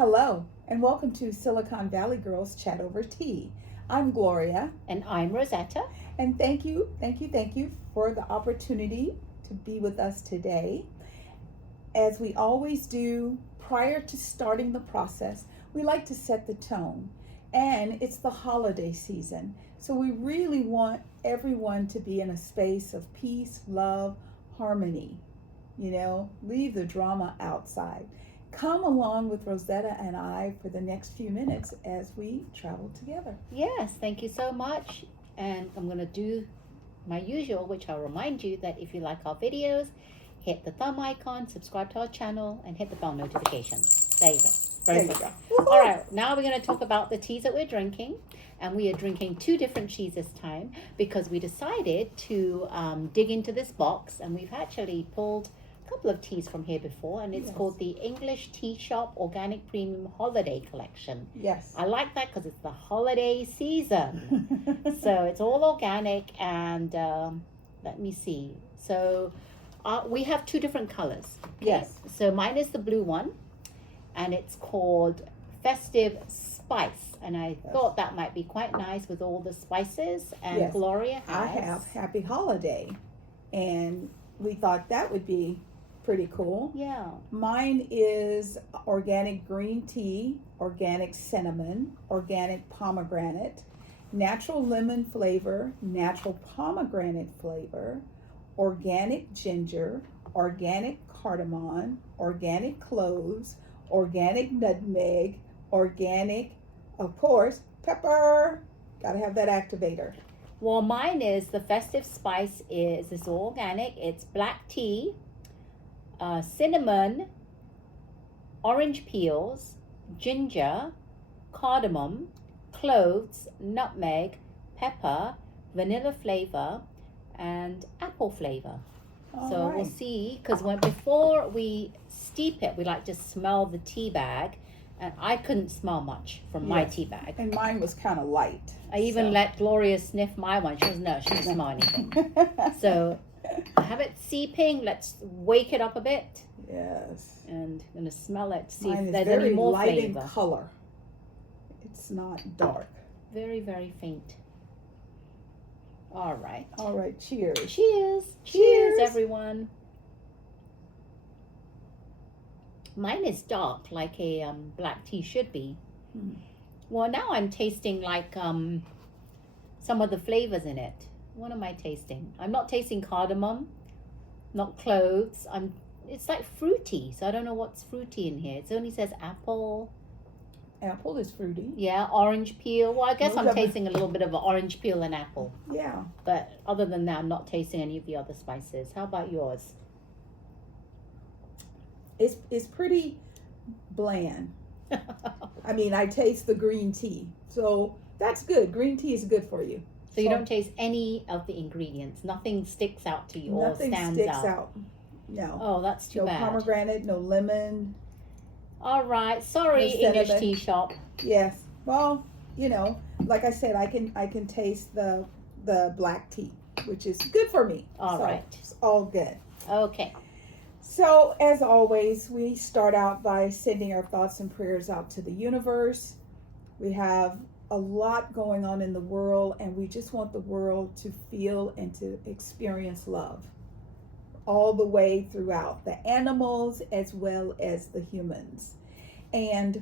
Hello, and welcome to Silicon Valley Girls Chat Over Tea. I'm Gloria, And I'm Rosetta. and thank you for the opportunity to be with us today. As we always do, prior to starting the process, we like to set the tone. And it's the holiday season, so we really want everyone to be in a space of peace, love, harmony. Leave the drama outside. Come along with Rosetta and I for the next few minutes as we travel together. Yes, thank you so much. And I'm going to do my usual, which I'll remind you that if you like our videos, hit the thumb icon, subscribe to our channel, and hit the bell notification. There you go. There you go. All right, now we're going to talk about the teas that we're drinking. And we are drinking two different teas this time because we decided to dig into this box. And we've actually pulled couple of teas from here before, and it's called the English Tea Shop Organic Premium Holiday Collection. Yes. I like that because it's the holiday season. So it's all organic, and let me see. So we have two different colors. Okay? Yes. So mine is the blue one, and it's called Festive Spice. And I thought that might be quite nice with all the spices. And Gloria has... I have Happy Holiday, and we thought that would be pretty cool. Yeah. Mine is organic green tea, organic cinnamon, organic pomegranate, natural lemon flavor, natural pomegranate flavor, organic ginger, organic cardamom, organic cloves, organic nutmeg, organic, of course, pepper. Gotta have that activator. Well, mine is the Festive Spice it's organic. It's black tea, cinnamon, orange peels, ginger, cardamom, cloves, nutmeg, pepper, vanilla flavor, and apple flavor. So we'll see, because before we steep it, we like to smell the tea bag, and I couldn't smell much from my tea bag. And mine was kind of light. I even let Gloria sniff my one. She didn't smell anything. So have it seeping. Let's wake it up a bit. Yes. And I'm going to smell it, see mine if there's very any more light flavor. In color. It's not dark. Very, very faint. All right. All right. Cheers. Cheers. Cheers, everyone. Mine is dark, like a black tea should be. Well, now I'm tasting like some of the flavors in it. What am I tasting? I'm not tasting cardamom, not cloves. It's like fruity, so I don't know what's fruity in here. It only says apple. Apple is fruity. Yeah, orange peel. Well, I guess I'm tasting a little bit of an orange peel and apple. Yeah. But other than that, I'm not tasting any of the other spices. How about yours? It's pretty bland. I mean, I taste the green tea, so that's good. Green tea is good for you. So you don't taste any of the ingredients. Nothing sticks out to you or stands Nothing sticks out. No. Oh, that's too bad. No pomegranate, no lemon. All right. Sorry, English Tea Shop. Yes. Well, like I said, I can taste the black tea, which is good for me. All right. It's all good. Okay. So, as always, we start out by sending our thoughts and prayers out to the universe. We have a lot going on in the world, and we just want the world to feel and to experience love all the way throughout, the animals as well as the humans. And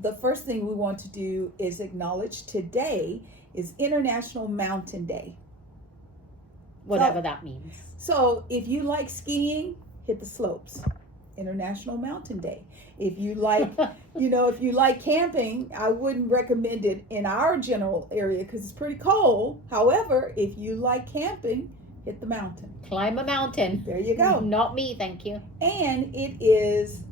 the first thing we want to do is acknowledge today is International Mountain Day. Whatever that means. So if you like skiing, hit the slopes. International Mountain Day. If you like, if you like camping, I wouldn't recommend it in our general area because it's pretty cold. However, if you like camping, hit the mountain. Climb a mountain. There you go. Not me, thank you. And it is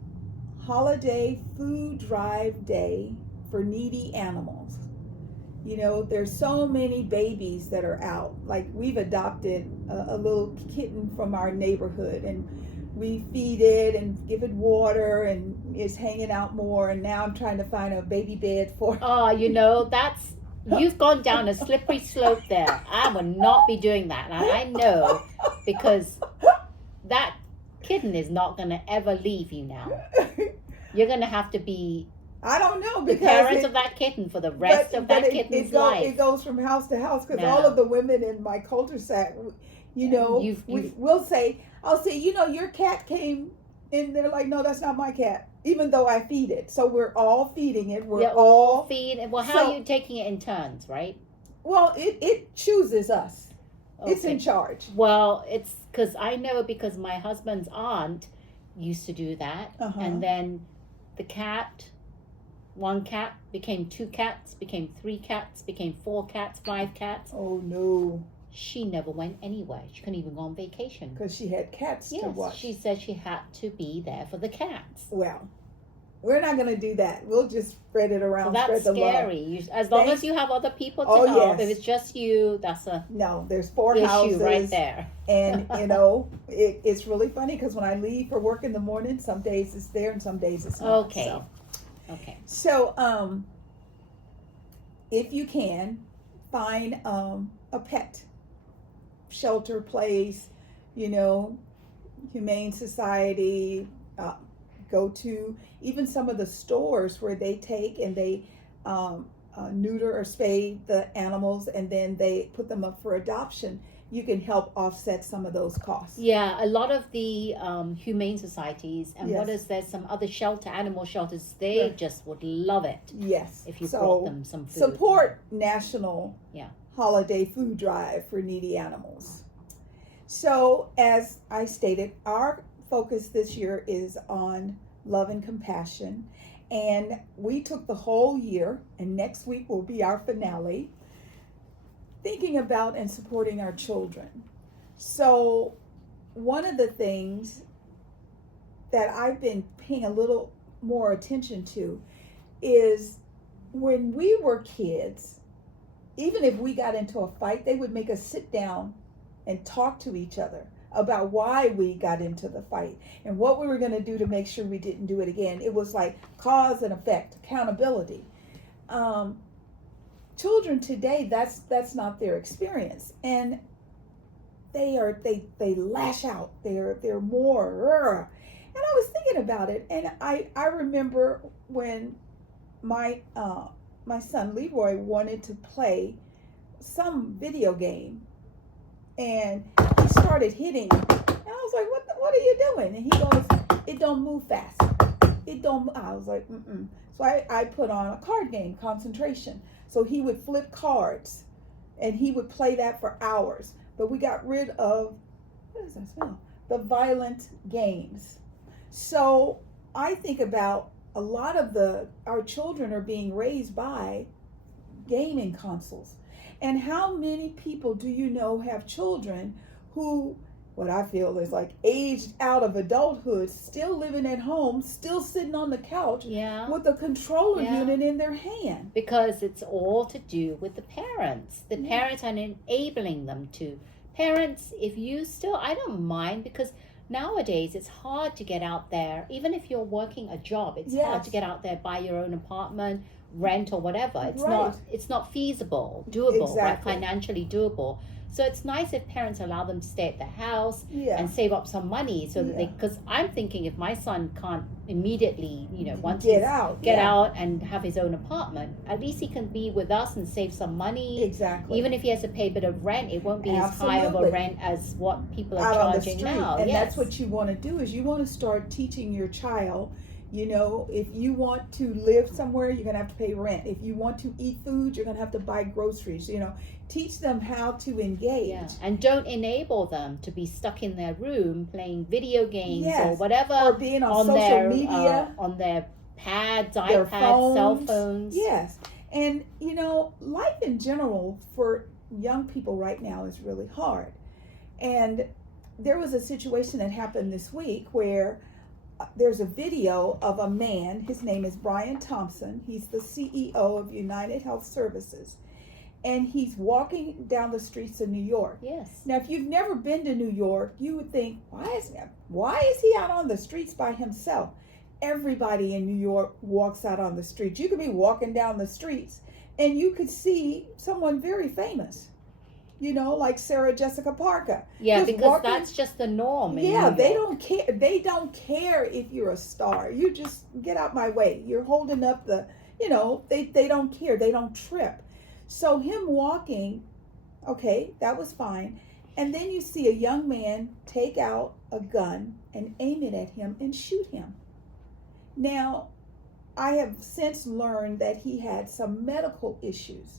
Holiday Food Drive Day for needy animals. There's so many babies that are out. Like, we've adopted a little kitten from our neighborhood, and we feed it and give it water, and it's hanging out more. And now I'm trying to find a baby bed for. Oh, you've gone down a slippery slope there. I would not be doing that. And I know, because that kitten is not going to ever leave you now. You're going to have to be I don't know the because parents of that kitten for the rest of that kitten's life. It goes from house to house because No. all of the women in my cul-de-sac, you know, we'll say, I'll say, you know, your cat came in. They're like, no, that's not my cat, even though I feed it. So we're all feeding it. We're all feeding. Well, how are you taking it in turns, right? Well, it chooses us. Okay. It's in charge. Well, it's because I know because my husband's aunt used to do that, and then the cat. One cat became 2 cats, became 3 cats, became 4 cats, 5 cats. Oh no. She never went anywhere. She couldn't even go on vacation. Because she had cats to watch. She said she had to be there for the cats. Well, we're not going to do that. We'll just spread it around. So that's scary. As long as you have other people to help. Yes. If it's just you, that's a no. There's 4 issue houses right there. And you know, it's really funny because when I leave for work in the morning, some days it's there and some days it's not. Okay. Okay. So, if you can find a pet shelter place, you know, Humane Society, go to even some of the stores where they take and they neuter or spay the animals and then they put them up for adoption. You can help offset some of those costs. Yeah, a lot of the humane societies and there's some other animal shelters, they just would love it. Yes. If you brought them some food. Support National Holiday Food Drive for Needy Animals. So, as I stated, our focus this year is on love and compassion. And we took the whole year, and next week will be our finale, thinking about and supporting our children. So one of the things that I've been paying a little more attention to is when we were kids, even if we got into a fight, they would make us sit down and talk to each other about why we got into the fight and what we were going to do to make sure we didn't do it again. It was like cause and effect, accountability. Children today, that's not their experience, and they lash out. They're more. And I was thinking about it, and I remember when my son Leroy wanted to play some video game, and he started hitting, and I was like, "What are you doing?" And he goes, "It don't move fast. It don't." I was like, "Mm-mm." So I put on a card game, concentration. So he would flip cards, and he would play that for hours. But we got rid of, what does that smell? The violent games. So I think about a lot of our children are being raised by gaming consoles. And how many people do you know have children who, what I feel is like aged out of adulthood, still living at home, still sitting on the couch with a controller unit in their hand? Because it's all to do with the parents. The parents are enabling them to. Parents, if you still, I don't mind, because nowadays it's hard to get out there. Even if you're working a job, it's hard to get out there, buy your own apartment, rent or whatever. It's not feasible, doable, right? Financially doable. So it's nice if parents allow them to stay at the house and save up some money so that they, because I'm thinking if my son can't immediately, once get out and have his own apartment, at least he can be with us and save some money. Exactly. Even if he has to pay a bit of rent, it won't be as high of a rent as what people are out charging now. And that's what you want to do, is you want to start teaching your child. If you want to live somewhere, you're going to have to pay rent. If you want to eat food, you're going to have to buy groceries. Teach them how to engage. Yeah. And don't enable them to be stuck in their room playing video games or whatever. Or being on social media. On their pads, their iPads, phones. Cell phones. Yes. And, life in general for young people right now is really hard. And there was a situation that happened this week where there's a video of a man. His name is Brian Thompson. He's the CEO of United Health Services. And he's walking down the streets of New York. Yes. Now, if you've never been to New York, you would think, why is he out on the streets by himself? Everybody in New York walks out on the streets. You could be walking down the streets and you could see someone very famous. like Sarah Jessica Parker. Yeah, Just because walking. that's just the norm in Yeah, New they York. don't care. They don't care if you're a star. You just get out my way. You're holding up they don't care. They don't trip. So him walking, okay, that was fine. And then you see a young man take out a gun and aim it at him and shoot him. Now, I have since learned that he had some medical issues.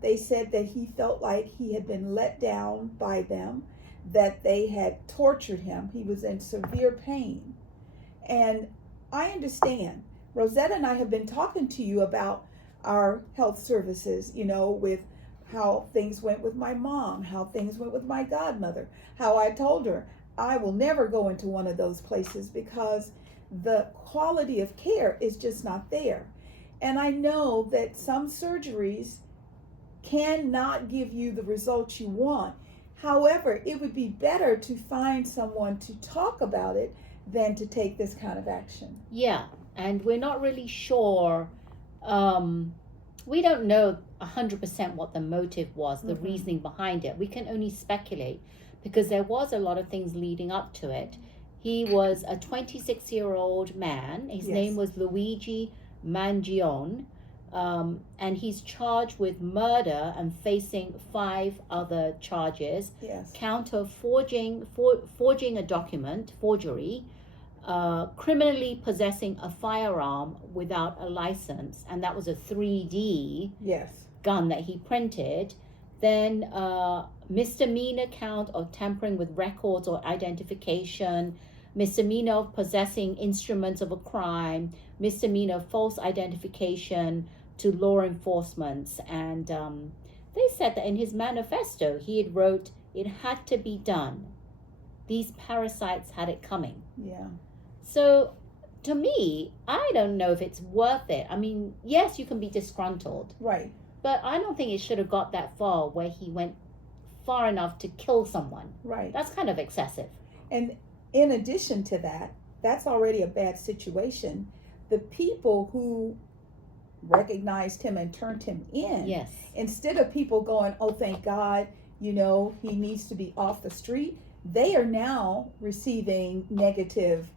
They said that he felt like he had been let down by them, that they had tortured him. He was in severe pain. And I understand. Rosetta and I have been talking to you about our health services, with how things went with my mom, how things went with my godmother, how I told her I will never go into one of those places because the quality of care is just not there. And I know that some surgeries cannot give you the results you want. However, it would be better to find someone to talk about it than to take this kind of action. Yeah, and we're not really sure. We don't know 100% what the motive was, the reasoning behind it. We can only speculate because there was a lot of things leading up to it. He was a 26-year-old man. His name was Luigi Mangione, and he's charged with murder and facing 5 other charges. Yes. Count of forging a document, forgery, criminally possessing a firearm without a license, and that was a 3D gun that he printed. Then misdemeanor count of tampering with records or identification, misdemeanor of possessing instruments of a crime, misdemeanor of false identification to law enforcement. And they said that in his manifesto he had wrote, "It had to be done. These parasites had it coming." Yeah. So to me, I don't know if it's worth it. I mean, yes, you can be disgruntled. Right. But I don't think it should have got that far where he went far enough to kill someone. Right. That's kind of excessive. And in addition to that, that's already a bad situation. The people who recognized him and turned him in, instead of people going, "Oh, thank God, he needs to be off the street," they are now receiving negative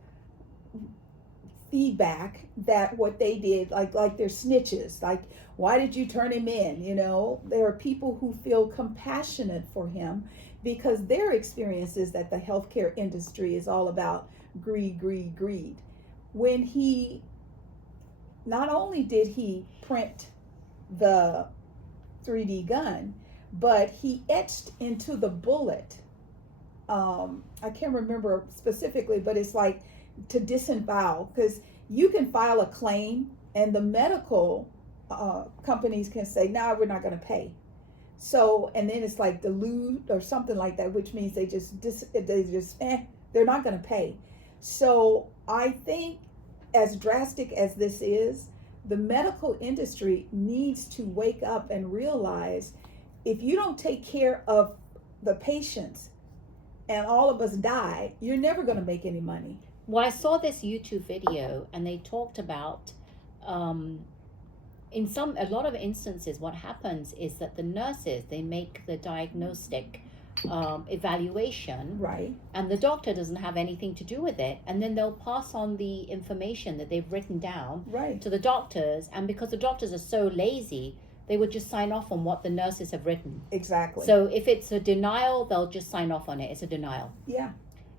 feedback that what they did, like they're snitches, like, why did you turn him in? There are people who feel compassionate for him because their experience is that the healthcare industry is all about greed, greed, greed. When he, not only did he print the 3D gun, but he etched into the bullet, I can't remember specifically, but it's like to disavow, because you can file a claim and the medical companies can say, "No, we're not going to pay." So, and then it's like delude or something like that, which means they're not going to pay. So I think, as drastic as this is, the medical industry needs to wake up and realize, if you don't take care of the patients and all of us die, you're never going to make any money. Well, I saw this YouTube video and they talked about in a lot of instances what happens is that the nurses, they make the diagnostic evaluation, right, and the doctor doesn't have anything to do with it, and then they'll pass on the information that they've written down to the doctors, and because the doctors are so lazy, they would just sign off on what the nurses have written. Exactly. So if it's a denial, they'll just sign off on it. It's a denial. Yeah.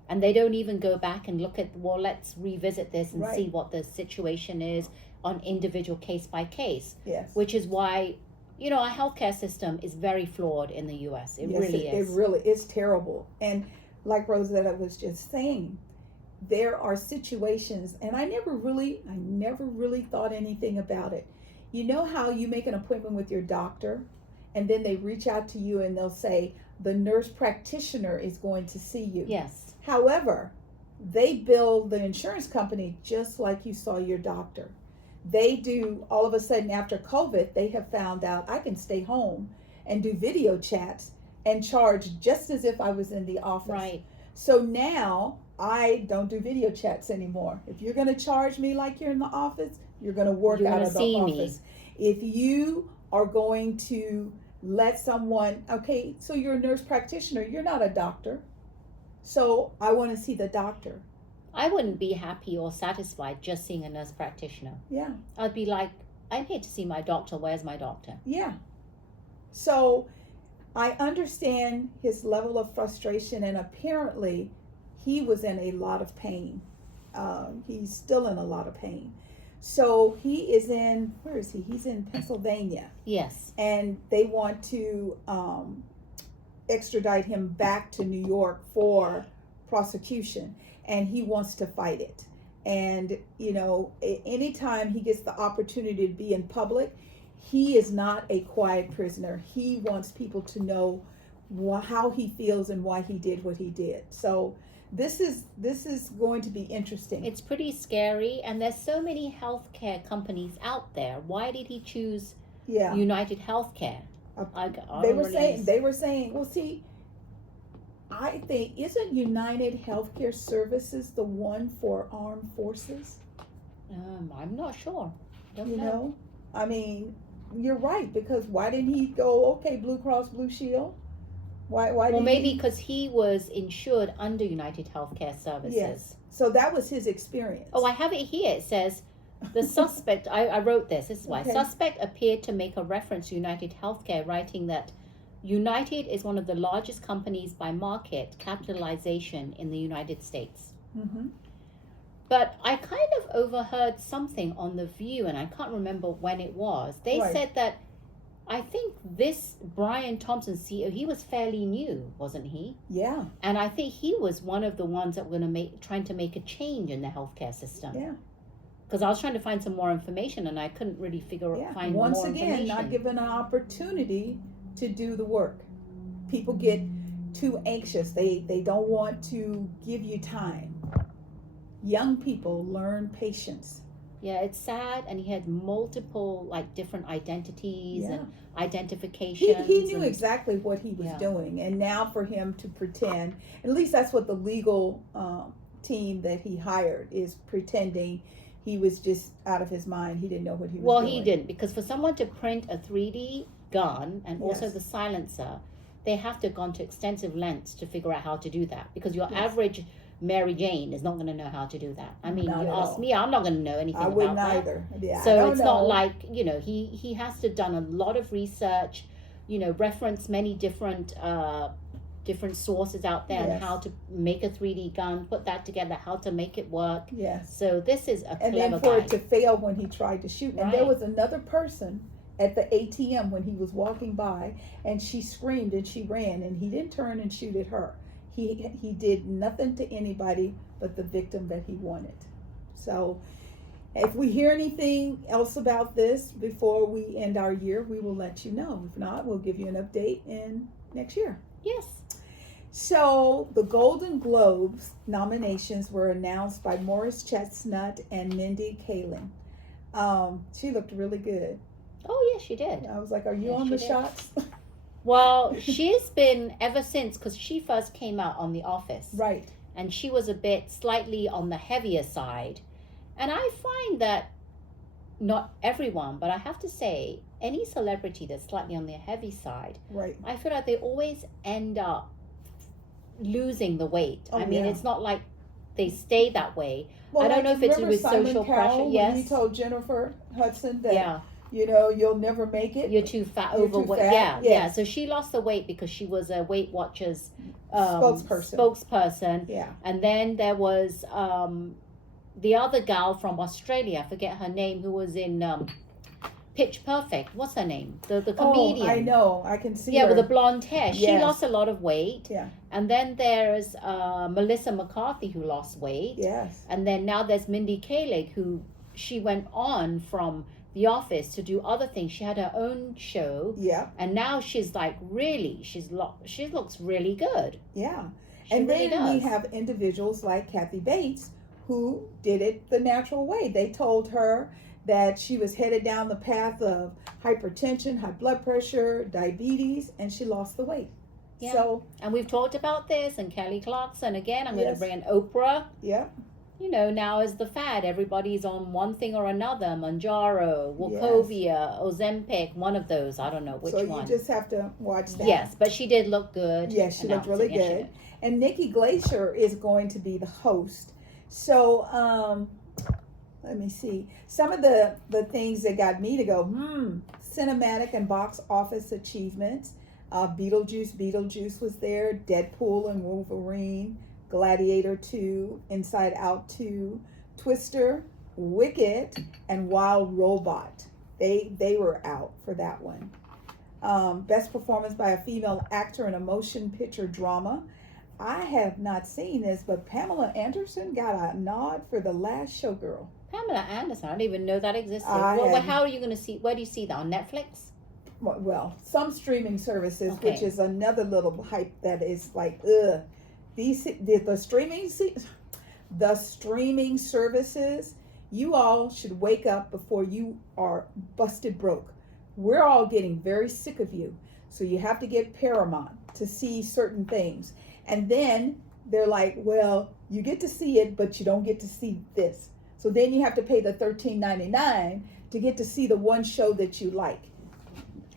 And they don't even go back and look at, well, let's revisit this and see what the situation is on individual case by case. Yes. Which is why, our healthcare system is very flawed in the U.S. It really is. It really is terrible. And like Rosetta was just saying, there are situations, and I never really thought anything about it. You know how you make an appointment with your doctor and then they reach out to you and they'll say, the nurse practitioner is going to see you. Yes. However, they bill the insurance company just like you saw your doctor. They do, all of a sudden after COVID, they have found out I can stay home and do video chats and charge just as if I was in the office. Right. So now I don't do video chats anymore. If you're going to charge me like you're in the office, you're going to work out of the office. If you are going to let someone, okay, so you're a nurse practitioner, you're not a doctor. So I want to see the doctor. I wouldn't be happy or satisfied just seeing a nurse practitioner. Yeah. I'd be like, I'm here to see my doctor. Where's my doctor? Yeah. So I understand his level of frustration, and apparently he was in a lot of pain. He's still in a lot of pain. So he is in, where is he? He's in Pennsylvania. Yes. And they want to extradite him back to New York for prosecution, and he wants to fight it. And, you know, anytime he gets the opportunity to be in public, he is not a quiet prisoner. He wants people to know how he feels and why he did what he did. So this is going to be interesting. It's pretty scary, and there's so many healthcare companies out there. Why did he choose United Healthcare? They were saying, well, see, I think, isn't United Healthcare Services the one for armed forces? I'm not sure. Don't know. I mean, you're right, because why didn't he go, okay, Blue Cross Blue Shield? Why well, maybe because he was insured under United Healthcare Services. Yes. So that was his experience. Oh, I have it here. It says, the suspect, I wrote this is why. Okay. Suspect appeared to make a reference to United Healthcare, writing that United is one of the largest companies by market capitalization in the United States. Mm-hmm. But I kind of overheard something on The View, and I can't remember when it was. They said that I think this Brian Thompson CEO, he was fairly new, wasn't he? Yeah. And I think he was one of the ones that were trying to make a change in the healthcare system. Yeah. Because I was trying to find some more information, and I couldn't really find Once more again, information. not given an opportunity to do the work. People get too anxious. They don't want to give you time. Young people learn patience. Yeah, it's sad, and he had multiple different identities and identifications. He knew exactly what he was doing, and now for him to pretend, at least that's what the legal team that he hired is pretending he was just out of his mind. He didn't know what he was doing. Well, he didn't, because for someone to print a 3D gun and also the silencer, they have to have gone to extensive lengths to figure out how to do that, because your average Mary Jane is not going to know how to do that. I mean, you ask me, I'm not going to know anything about that. I wouldn't either. Yeah, so it's not like, he has to have done a lot of research, reference many different sources out there and how to make a 3D gun, put that together, how to make it work. Yes. So this is a clever And then for it to fail when he tried to shoot. And there was another person at the ATM when he was walking by, and she screamed and she ran, and he didn't turn and shoot at her. He did nothing to anybody but the victim that he wanted. So if we hear anything else about this before we end our year, we will let you know. If not, we'll give you an update in next year. Yes. So the Golden Globes nominations were announced by Morris Chestnut and Mindy Kaling. She looked really good. Oh, yes, she did. I was like, are you on the shots? Well, she's been ever since, because she first came out on The Office. Right. And she was a bit slightly on the heavier side. And I find that not everyone, but I have to say, any celebrity that's slightly on the heavy side, right, I feel like they always end up losing the weight. I mean, it's not like they stay that way. Well, I don't know if it's with Simon social Cowell, pressure. Yes. When he told Jennifer Hudson that, you'll never make it. You're too fat, overweight. Yeah. So she lost the weight because she was a Weight Watchers spokesperson. Yeah. And then there was the other gal from Australia, I forget her name, who was in Pitch Perfect. What's her name? The comedian. Oh, I know. I can see her. Yeah, with the blonde hair. Yes. She lost a lot of weight. Yeah. And then there's Melissa McCarthy, who lost weight. Yes. And then now there's Mindy Kaling, who she went on from The Office to do other things. She had her own show. Yeah. And now she's like she looks really good. Yeah. She and really then we does. have individuals like Kathy Bates who did it the natural way. They told her that she was headed down the path of hypertension, high blood pressure, diabetes, and she lost the weight. Yeah. So, and we've talked about this, and Kelly Clarkson again. I'm going to bring in Oprah. Yeah. you know, now is the fad. Everybody's on one thing or another. Manjaro, Yes. Wachovia, Ozempic, one of those. I don't know which So you one. just have to watch that. Yes, but she did look good. Yes, she looked really announcing. Yes, she good. did. And Nikki Glacier is going to be the host. So let me see. Some of the things that got me to go, cinematic and box office achievements. Beetlejuice was there. Deadpool and Wolverine. Gladiator 2. Inside Out 2. Twister. Wicked. And Wild Robot. They were out for that one. Best performance by a female actor in a motion picture drama. I have not seen this, but Pamela Anderson got a nod for The Last Showgirl. Pamela Anderson, I didn't even know that existed. How are you going to see? Where do you see that on Netflix? Well, some streaming services, Okay. which is another little hype that is like, ugh. The streaming services. You all should wake up before you are busted broke. We're all getting very sick of you. So you have to get Paramount to see certain things. And then they're like, well, you get to see it, but you don't get to see this. So then you have to pay the $13.99 to get to see the one show that you like.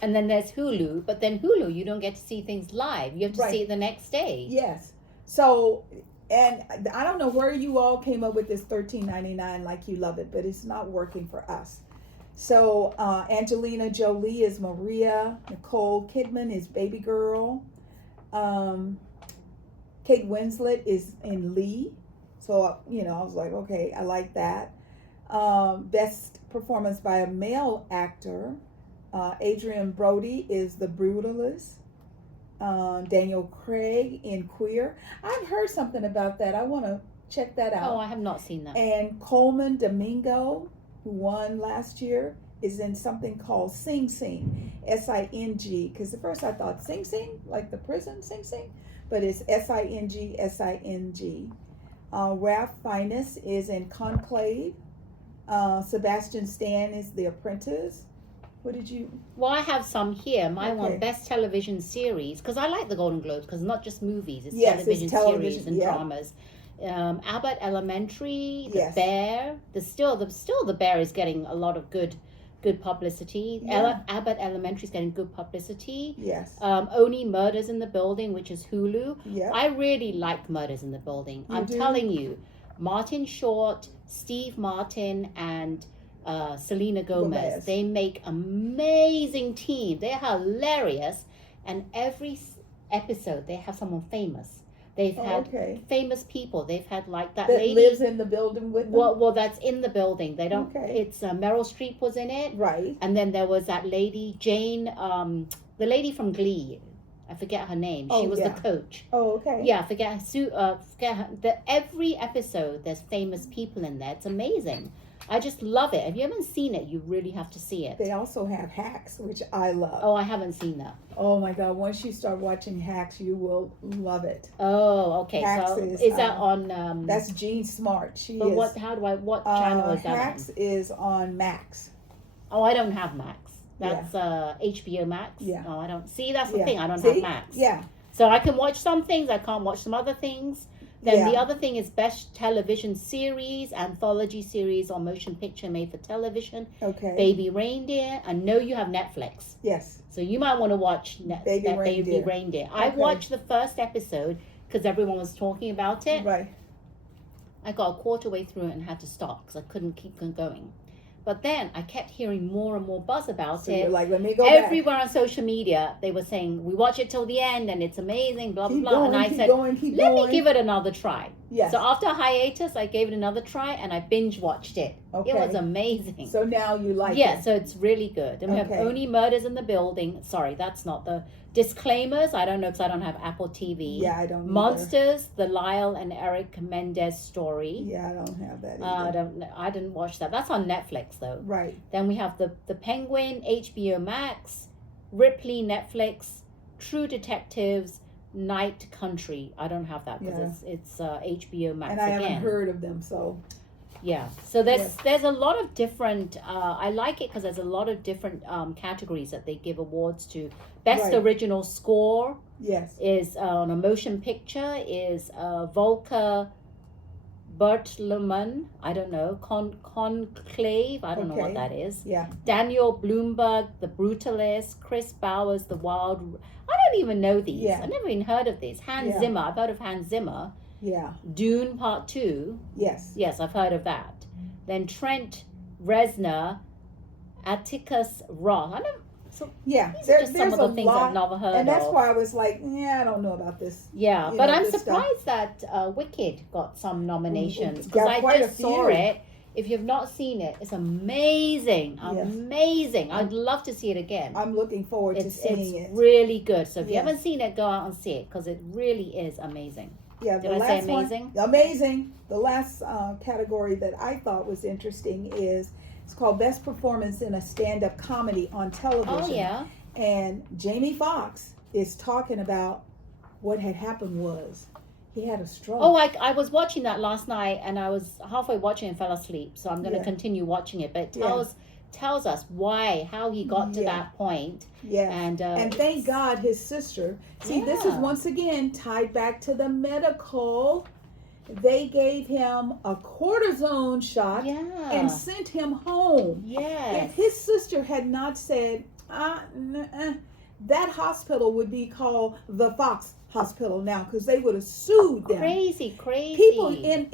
And then there's Hulu, but then Hulu, you don't get to see things live. You have to Right. see it the next day. Yes. So, and I don't know where you all came up with this $13.99 like you love it, but it's not working for us. So Angelina Jolie is Maria. Nicole Kidman is Baby Girl. Kate Winslet is in Lee. So, you know, I was like, okay, I like that. Best performance by a male actor. Adrian Brody is The Brutalist. Daniel Craig in Queer. I've heard something about that. I want to check that out. Oh, I have not seen that. And Coleman Domingo, who won last year, is in something called Sing Sing, S-I-N-G. Because at first I thought Sing Sing, like the prison Sing Sing, but it's S-I-N-G, S-I-N-G. Ralph Fiennes is in Conclave. Sebastian Stan is The Apprentice. What did you? Well, I have some here. My Okay. one, best television series, because I like the Golden Globes, because not just movies, it's Yes, television, it's television, series and yeah. dramas. Abbott Elementary, The Yes. Bear. The Bear is getting a lot of good publicity. Yeah. Abbott Elementary is getting good publicity. Yes. Only Murders in the Building, which is Hulu. Yeah. I really like Murders in the Building. You I'm do? telling you, Martin Short, Steve Martin, and Selena Gomez. They make amazing team. They're hilarious, and every episode they have someone famous. They've had Okay. famous people. They've had like that That lady. lives in the building with them? Well, that's in the building. They don't. Okay. It's Meryl Streep was in it, Right. and then there was that lady Jane, the lady from Glee. I forget her name. She Oh, was yeah. the coach. Oh, okay. Yeah, forget her. Every episode, there's famous people in there. It's amazing. I just love it. If you haven't seen it, you really have to see it. They also have Hacks, which I love. Oh, I haven't seen that. Oh my God! Once you start watching Hacks, you will love it. Oh, okay. Hacks So is, is that on? That's Jean Smart. She But is. what? How do I? What channel is that Hacks is on Max. on? Oh, I don't have Max. That's HBO Max. Yeah. Oh, I don't see. That's the Yeah. thing. I don't See? have Max. Yeah. So I can watch some things. I can't watch some other things. Then the Yeah. other thing is best television series, anthology series, or motion picture made for television. Okay. Baby Reindeer. I know you have Netflix, Yes. so you might want to watch Baby Baby Reindeer. Reindeer. I Okay. watched the first episode because everyone was talking about it. Right. I got a quarter way through it and had to stop because I couldn't keep going. But then I kept hearing more and more buzz about So it. you're like, let me go back. Everywhere on social media, they were saying, we watch it till the end and it's amazing, blah, blah, Keep blah. going, And I keep said, going, keep let going. me give it another try. Yes. So after a hiatus, I gave it another try and I binge watched it. Okay. It was amazing. So now you like Yeah, it. so it's really good. And we have Okay. Only Murders in the Building. Sorry, that's not the disclaimers. I don't know because I don't have Apple TV. Yeah, I don't either. Monsters, the Lyle and Eric Mendez story. Yeah, I don't have that either. I didn't watch that. That's on Netflix though. Right. Then we have the Penguin, HBO Max, Ripley, Netflix, True Detectives, Night Country. I don't have that because it's HBO Max And I again. haven't heard of them, so. Yeah, so there's Yes. there's a lot of different. I like it because there's a lot of different categories that they give awards to. Best Right. original score Yes. is on a motion picture is Volker Bertleman, I don't know, Conclave, I don't know what Okay. that is. Yeah. Daniel Bloomberg, The Brutalist, Chris Bowers, The Wild. I don't even know these. Yeah. I've never even heard of these. Hans Yeah. Zimmer, I've heard of Hans Zimmer. Yeah. Dune Part 2. Yes. Yes, I've heard of that. Then Trent Reznor, Atticus Ross. I don't. So Yeah. these are just some There's of the a things lot, I've never heard and that's of. why I was like, yeah, I don't know about this. Yeah, you but know, I'm this stuff. surprised that Wicked got some nominations because Got I quite a just saw few. it. If you've not seen it, it's amazing. Yes. Amazing. I'd love to see it again. I'm looking forward to seeing it. It's really good. So if you Yes. haven't seen it, go out and see it because it really is amazing. Yeah, Did the I last say amazing? One, amazing. The last category that I thought was interesting is it's called Best Performance in a Stand-Up Comedy on Television. Oh, yeah. And Jamie Foxx is talking about what had happened was he had a stroke. Oh, I was watching that last night and I was halfway watching and fell asleep. So I'm going to Yeah. continue watching it. But it Yeah. tells us how he got to Yeah. that point. Yeah. And thank God his sister. See, this is Yeah. once again tied back to the medical. They gave him a cortisone shot Yeah. and sent him home. Yes. If his sister had not said, that hospital would be called the Fox Hospital now because they would have sued them. Crazy. People in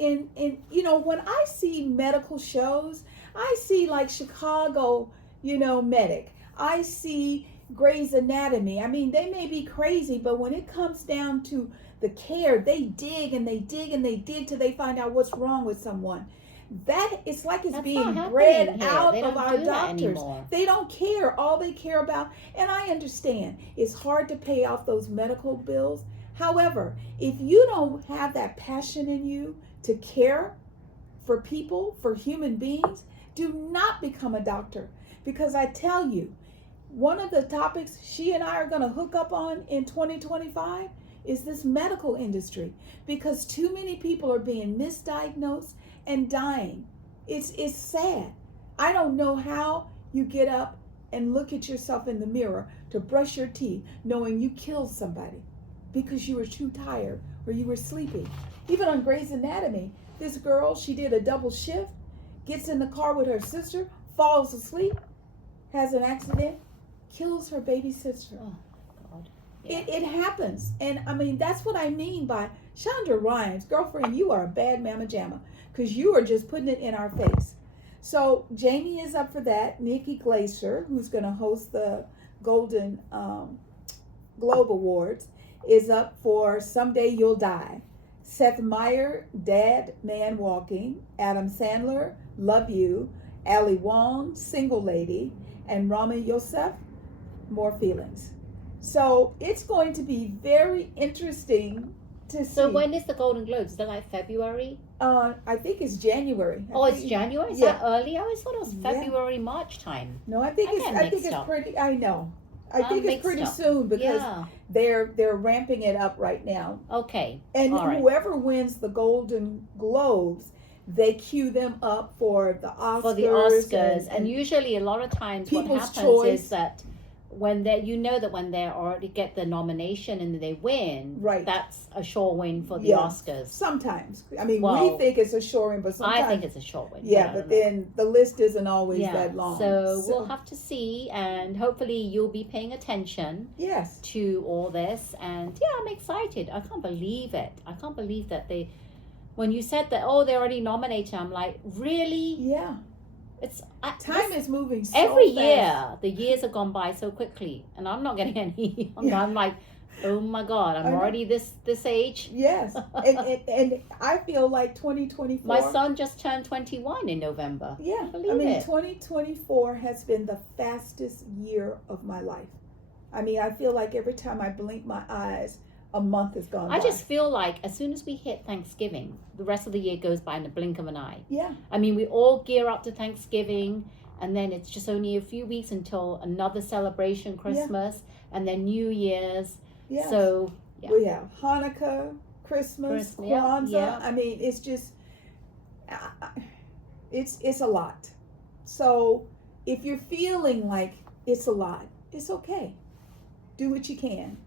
when I see medical shows, I see like Chicago, Medic. I see Grey's Anatomy. I mean, they may be crazy, but when it comes down to the care, they dig and they dig and they dig till they find out what's wrong with someone. That it's like it's That's being not bred happening here. out They of don't our do that doctors. anymore. They don't care. All they care about, and I understand, it's hard to pay off those medical bills. However, if you don't have that passion in you to care for people, for human beings, do not become a doctor. Because I tell you, one of the topics she and I are going to hook up on in 2025 is this medical industry, because too many people are being misdiagnosed and dying. It's sad. I don't know how you get up and look at yourself in the mirror to brush your teeth knowing you killed somebody because you were too tired or you were sleeping. Even on Grey's Anatomy, this girl, she did a double shift, gets in the car with her sister, falls asleep, has an accident, kills her baby sister. Oh, God. Yeah. It happens. And I mean, that's what I mean by Shonda Rhimes, girlfriend, you are a bad mamma jamma because you are just putting it in our face. So Jamie is up for that. Nikki Glaser, who's going to host the Golden Globe Awards, is up for Someday You'll Die. Seth Meyer, Dad, Man Walking. Adam Sandler, Love You. Ali Wong, Single Lady. And Rami Youssef, More Feelings. So it's going to be very interesting to see. So when is the Golden Globes? Is that like February? I think it's January. It's January? Is that early? I always thought it was Yeah. February, March time. No, I think it's pretty. I know. I think it's pretty soon because they're ramping it up right now. Okay. And all right. whoever wins the Golden Globes, they cue them up for the Oscars. For the Oscars, and usually a lot of times what People's happens Choice. is that when they already get the nomination and they win, Right. that's a sure win for the Yeah. Oscars. Sometimes, I mean, Well, we think it's a sure win, but sometimes I think it's a short win. yeah, I but don't know. then the list isn't always that long. So we'll have to see, and hopefully you'll be paying attention yes, to all this. And yeah, I'm excited. I can't believe it. I can't believe that when you said that, they're already nominated, I'm like, really? yeah. Time is moving so every fast. year. The years have gone by so quickly, and I'm not getting any younger. I'm like, oh my God, I'm already this age. Yes, and I feel like 2024. My son just turned 21 in November. Yeah, Believe I mean, it. 2024 has been the fastest year of my life. I mean, I feel like every time I blink my eyes, a month has gone by. I just feel like as soon as we hit Thanksgiving, the rest of the year goes by in the blink of an eye. Yeah. I mean, we all gear up to Thanksgiving, and then it's just only a few weeks until another celebration, Christmas, and then New Year's. Yes. So, yeah. We have Hanukkah, Christmas, Kwanzaa. yeah. I mean, it's just, it's a lot. So if you're feeling like it's a lot, it's okay. Do what you can.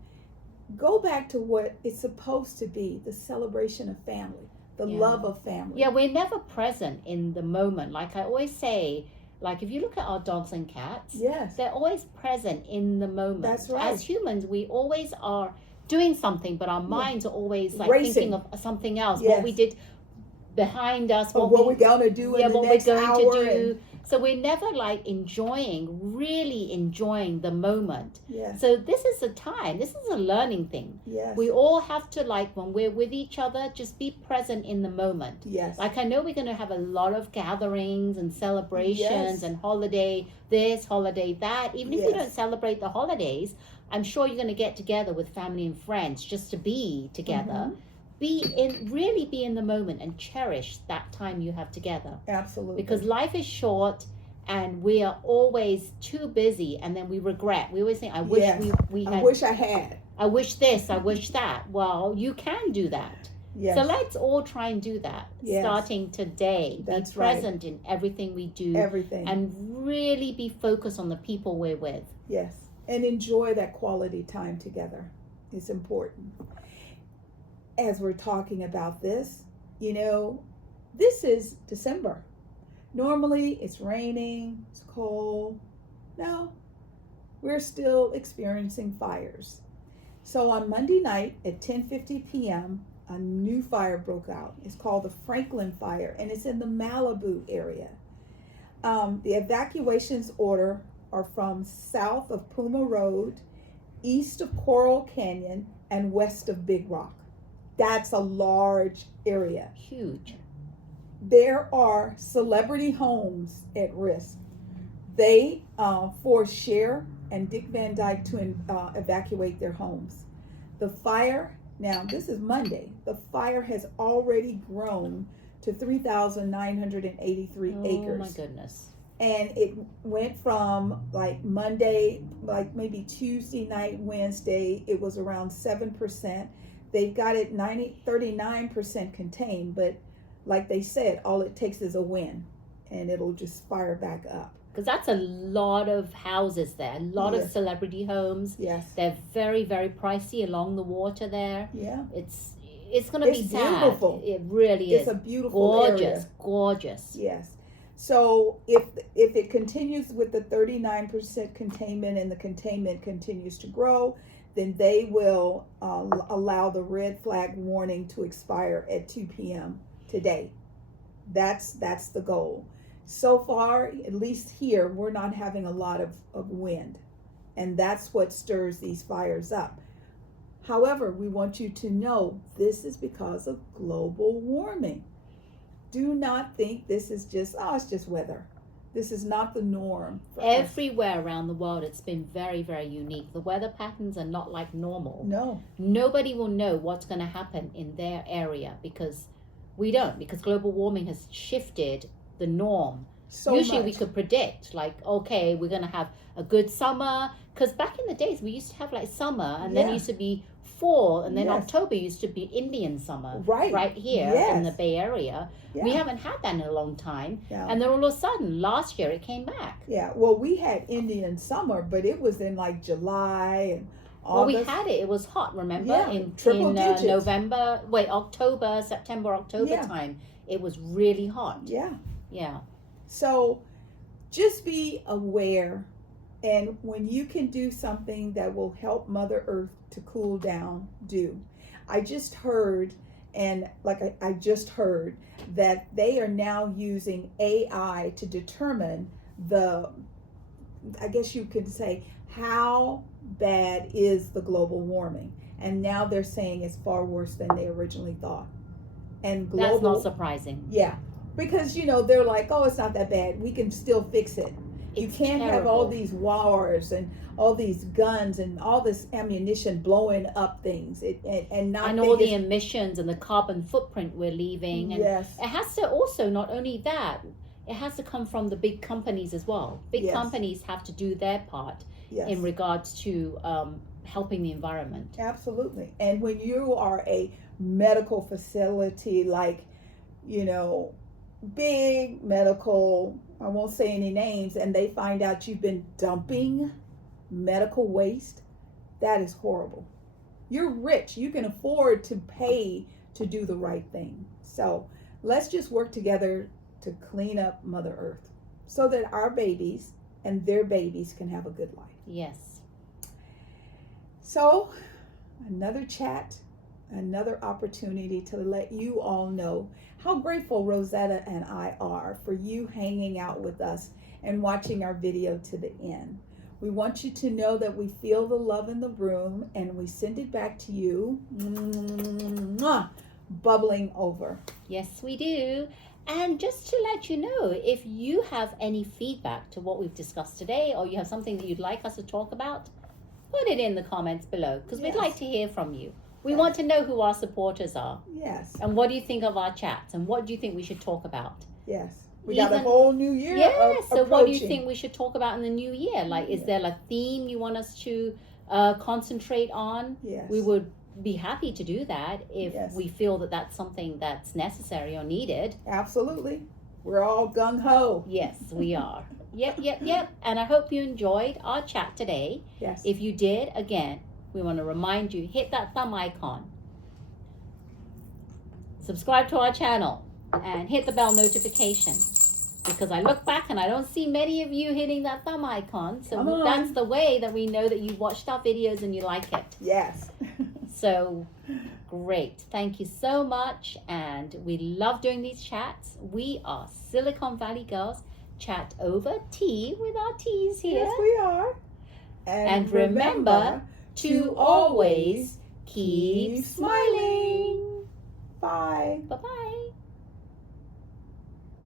Go back to what it's supposed to be, the celebration of family, the Yeah. love of family. Yeah, we're never present in the moment. Like I always say, like if you look at our dogs and cats, Yes, they're always present in the moment. that's right. As humans, we always are doing something, but our Yeah. minds are always like Racing. thinking of something else. Yes. What we did behind us, Or what we're gonna do in the what next we're going hour. to do. So we're never like really enjoying the moment. Yes, So this is a time, this is a learning thing. yes, We all have to, like, when we're with each other, just be present in the moment. yes. Like I know we're going to have a lot of gatherings and celebrations Yes. and holiday this, holiday that. Even if you Yes. don't celebrate the holidays, I'm sure you're going to get together with family and friends just to be together. Really be in the moment and cherish that time you have together. Absolutely. Because life is short and we are always too busy, and then we regret. We always think, I wish Yes. we had, I wish I had. I wish this, I wish that. Well, you can do that. Yes. So let's all try and do that. Yes. Starting today. That's be present in everything we do. Everything. And really be focused on the people we're with. Yes. And enjoy that quality time together. It's important. As we're talking about this, this is December. Normally it's raining, it's cold. No, we're still experiencing fires. So on Monday night at 10:50 p.m., a new fire broke out. It's called the Franklin Fire, and it's in the Malabu area. The evacuations order are from south of Puma Road, east of Coral Canyon, and west of Big Rock. That's a large area. Huge. There are celebrity homes at risk. They forced Cher and Dick Van Dyke to evacuate their homes. The fire, now this is Monday, the fire has already grown to 3,983 acres. Oh my goodness. And it went from like Monday, like maybe Tuesday night, Wednesday, it was around 7%. They've got it 39% contained, but like they said, all it takes is a wind and it'll just fire back up. Because that's a lot of houses there, a lot of Yes. celebrity homes. Yes. They're very, very pricey along the water there. Yeah. It's going to be It's sad. beautiful. It really is. It's a beautiful area. Gorgeous. Yes. So if it continues with the 39% containment and the containment continues to grow, then they will allow the red flag warning to expire at 2 p.m. today. That's the goal. So far, at least here, we're not having a lot of wind, and that's what stirs these fires up. However, we want you to know this is because of global warming. Do not think this is just, it's just weather. This is not the norm for us. Everywhere around the world, it's been very, very unique. The weather patterns are not like normal. No. Nobody will know what's going to happen in their area because we don't, because global warming has shifted the norm. Usually we could predict, like, okay, we're going to have a good summer. Because back in the days, we used to have like summer, and then it used to be fall, and then Yes. October used to be Indian summer. Right. Here Yes. in the Bay Area. Yeah. We haven't had that in a long time. Yeah. And then all of a sudden, last year, it came back. Yeah. Well, we had Indian summer, but it was in like July and August. Well, we had it. It was hot, remember? Yeah, in triple digits. November, September, October Yeah. time. It was really hot. Yeah. Yeah. So just be aware, and when you can do something that will help Mother Earth to cool down, do. I just heard, I just heard that they are now using AI to determine I guess you could say, how bad is the global warming? And now they're saying it's far worse than they originally thought. And That's not surprising. Yeah. Because, they're like, it's not that bad. We can still fix it. You can't have all these wars and all these guns and all this ammunition blowing up things. And all the emissions and the carbon footprint we're leaving. And yes. it has to also, not only that, it has to come from the big companies as well. Big companies have to do their part in regards to helping the environment. Absolutely. And when you are a medical facility like, big medical, I won't say any names, and they find out you've been dumping medical waste, that is horrible. You're rich. You can afford to pay to do the right thing. So let's just work together to clean up Mother Earth so that our babies and their babies can have a good life. Yes. So another chat, another opportunity to let you all know how grateful Rosetta and I are for you hanging out with us and watching our video to the end. We want you to know that we feel the love in the room and we send it back to you, bubbling over. Yes, we do. And just to let you know, if you have any feedback to what we've discussed today, or you have something that you'd like us to talk about, put it in the comments below, because we'd Yes. like to hear from you. We Yes. want to know who our supporters are. Yes, And what do you think of our chats? And what do you think we should talk about? yes. We got a Even- whole new year Yeah, so approaching. what do you think we should talk about in the new year? Like, is Yeah. there a theme you want us to concentrate on? Yes. We would be happy to do that if Yes. we feel that that's something that's necessary or needed. Absolutely. We're all gung-ho. Yes, we are. Yep. And I hope you enjoyed our chat today. Yes. If you did, again, we want to remind you, hit that thumb icon. Subscribe to our channel and hit the bell notification. Because I look back and I don't see many of you hitting that thumb icon. So Come on. that's the way that we know that you watched our videos and you like it. Yes. So great. Thank you so much. And we love doing these chats. We are Silicon Valley Girls. Chat over tea with our teas here. Yes, we are. And remember to always keep smiling. Bye. Bye-bye.